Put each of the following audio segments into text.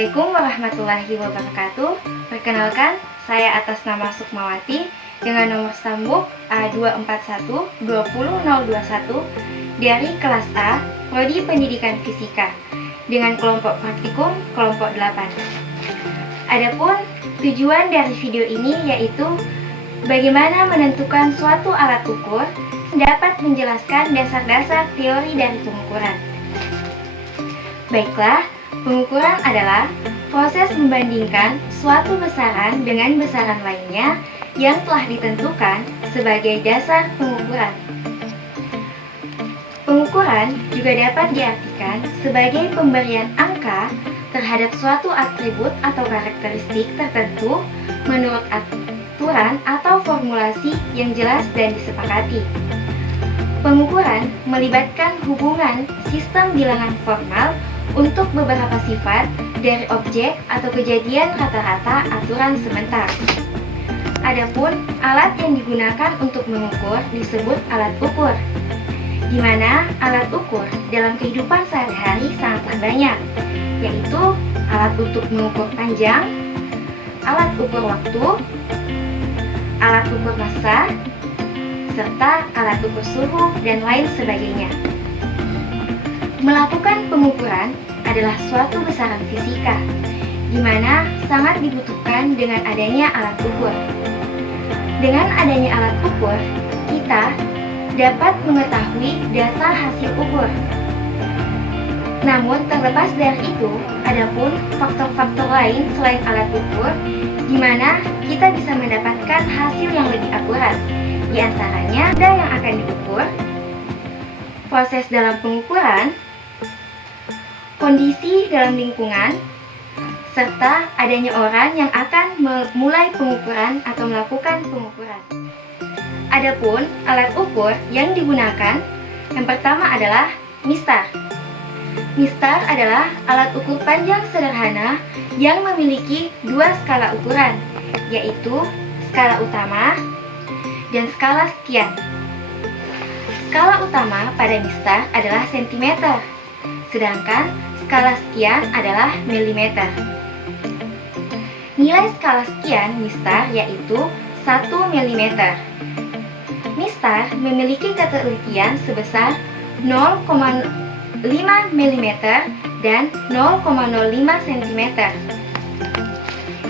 Assalamualaikum warahmatullahi wabarakatuh. Perkenalkan, saya atas nama Sukmawati dengan nomor sambung A241-20021 dari kelas A, Prodi Pendidikan Fisika dengan kelompok praktikum kelompok 8. Adapun tujuan dari video ini yaitu bagaimana menentukan suatu alat ukur dapat menjelaskan dasar-dasar teori dari pengukuran. Baiklah, pengukuran adalah proses membandingkan suatu besaran dengan besaran lainnya yang telah ditentukan sebagai dasar pengukuran. Pengukuran juga dapat diartikan sebagai pemberian angka terhadap suatu atribut atau karakteristik tertentu menurut aturan atau formulasi yang jelas dan disepakati. Pengukuran melibatkan hubungan sistem bilangan formal untuk beberapa sifat dari objek atau kejadian rata-rata aturan sebentar. Adapun alat yang digunakan untuk mengukur disebut alat ukur, di mana alat ukur dalam kehidupan sehari-hari sangatlah banyak, yaitu alat untuk mengukur panjang, alat ukur waktu, alat ukur massa, serta alat ukur suhu dan lain sebagainya. Melakukan pengukuran adalah suatu besaran fisika, di mana sangat dibutuhkan dengan adanya alat ukur. Dengan adanya alat ukur, kita dapat mengetahui data hasil ukur. Namun terlepas dari itu, adapun faktor-faktor lain selain alat ukur, di mana kita bisa mendapatkan hasil yang lebih akurat. Di antaranya, ada yang akan diukur, proses dalam pengukuran, kondisi dalam lingkungan, serta adanya orang yang akan memulai pengukuran atau melakukan pengukuran. Adapun alat ukur yang digunakan, yang pertama adalah mistar. Mistar adalah alat ukur panjang sederhana yang memiliki dua skala ukuran, yaitu skala utama dan skala sekian. Skala utama pada mistar adalah sentimeter, sedangkan skala sekian adalah milimeter. Nilai skala sekian mistar yaitu 1 mm. Mistar memiliki ketelitian sebesar 0,5 mm dan 0,05 cm.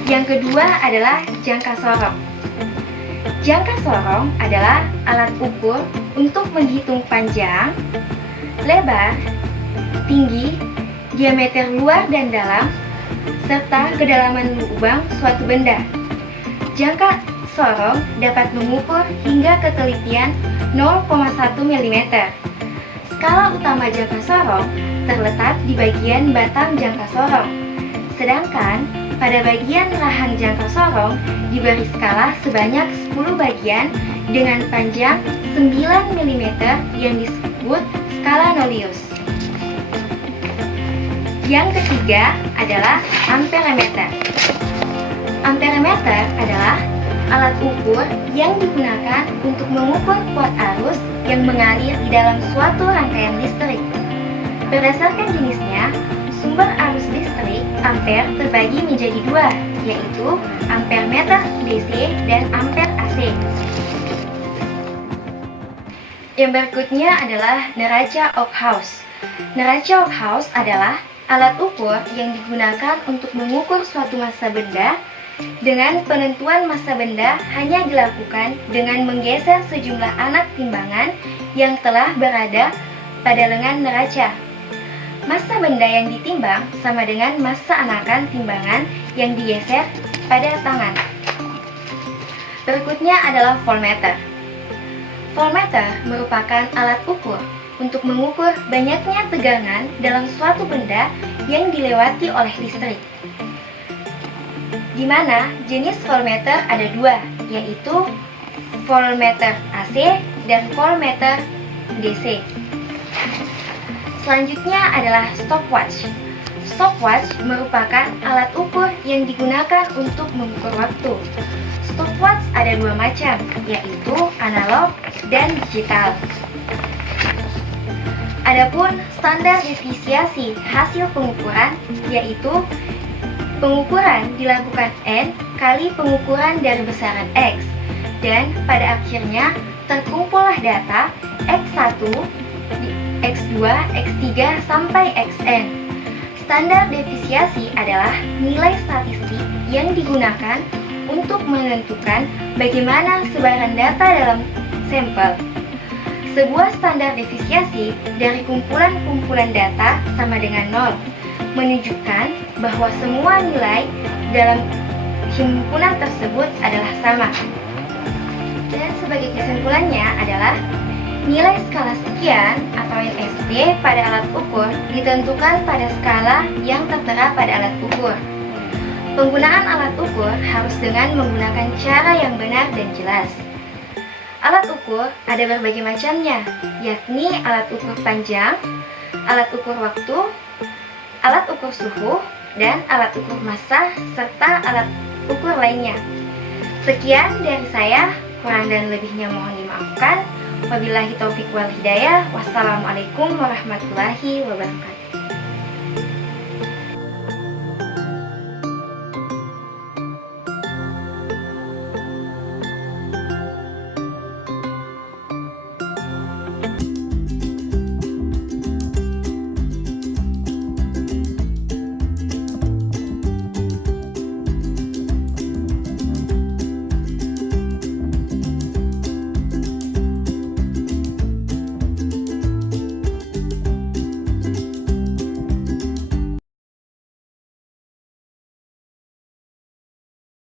Yang kedua adalah jangka sorong. Jangka sorong adalah alat ukur untuk menghitung panjang, lebar, tinggi, diameter luar dan dalam, serta kedalaman lubang suatu benda. Jangka sorong dapat mengukur hingga ketelitian 0,1 mm. Skala utama jangka sorong terletak di bagian batang jangka sorong, sedangkan pada bagian rahang jangka sorong diberi skala sebanyak 10 bagian dengan panjang 9 mm yang disebut skala Nollius. Yang ketiga adalah amperemeter. Amperemeter adalah alat ukur yang digunakan untuk mengukur kuat arus yang mengalir di dalam suatu rangkaian listrik. Berdasarkan jenisnya, sumber arus listrik ampere terbagi menjadi dua, yaitu ampermeter DC dan ampere AC. Yang berikutnya adalah neraca Ockhaus. Neraca Ockhaus adalah alat ukur yang digunakan untuk mengukur suatu massa benda, dengan penentuan massa benda hanya dilakukan dengan menggeser sejumlah anak timbangan yang telah berada pada lengan neraca. Massa benda yang ditimbang sama dengan massa anakan timbangan yang digeser pada tangan. Berikutnya adalah voltmeter. Voltmeter merupakan alat ukur untuk mengukur banyaknya tegangan dalam suatu benda yang dilewati oleh listrik. Di mana jenis voltmeter ada dua, yaitu voltmeter AC dan voltmeter DC. Selanjutnya adalah stopwatch. Stopwatch merupakan alat ukur yang digunakan untuk mengukur waktu. Stopwatch ada dua macam, yaitu analog dan digital. Adapun standar defisiasi hasil pengukuran yaitu Pengukuran dilakukan N kali pengukuran dari besaran X, dan pada akhirnya terkumpullah data X1, X2, X3, sampai Xn. Standar defisiasi adalah nilai statistik yang digunakan untuk menentukan bagaimana sebaran data dalam sampel. Sebuah standar defisiasi dari kumpulan-kumpulan data sama dengan 0, menunjukkan bahwa semua nilai dalam himpunan tersebut adalah sama. Dan sebagai kesimpulannya adalah nilai skala sekian atau NSD pada alat ukur ditentukan pada skala yang tertera pada alat ukur. Penggunaan alat ukur harus dengan menggunakan cara yang benar dan jelas. Alat ukur ada berbagai macamnya, yakni alat ukur panjang, alat ukur waktu, alat ukur suhu, dan alat ukur massa, serta alat ukur lainnya. Sekian dari saya, kurang dan lebihnya mohon dimaafkan. Wabillahi taufiq wal hidayah. Wassalamualaikum warahmatullahi wabarakatuh.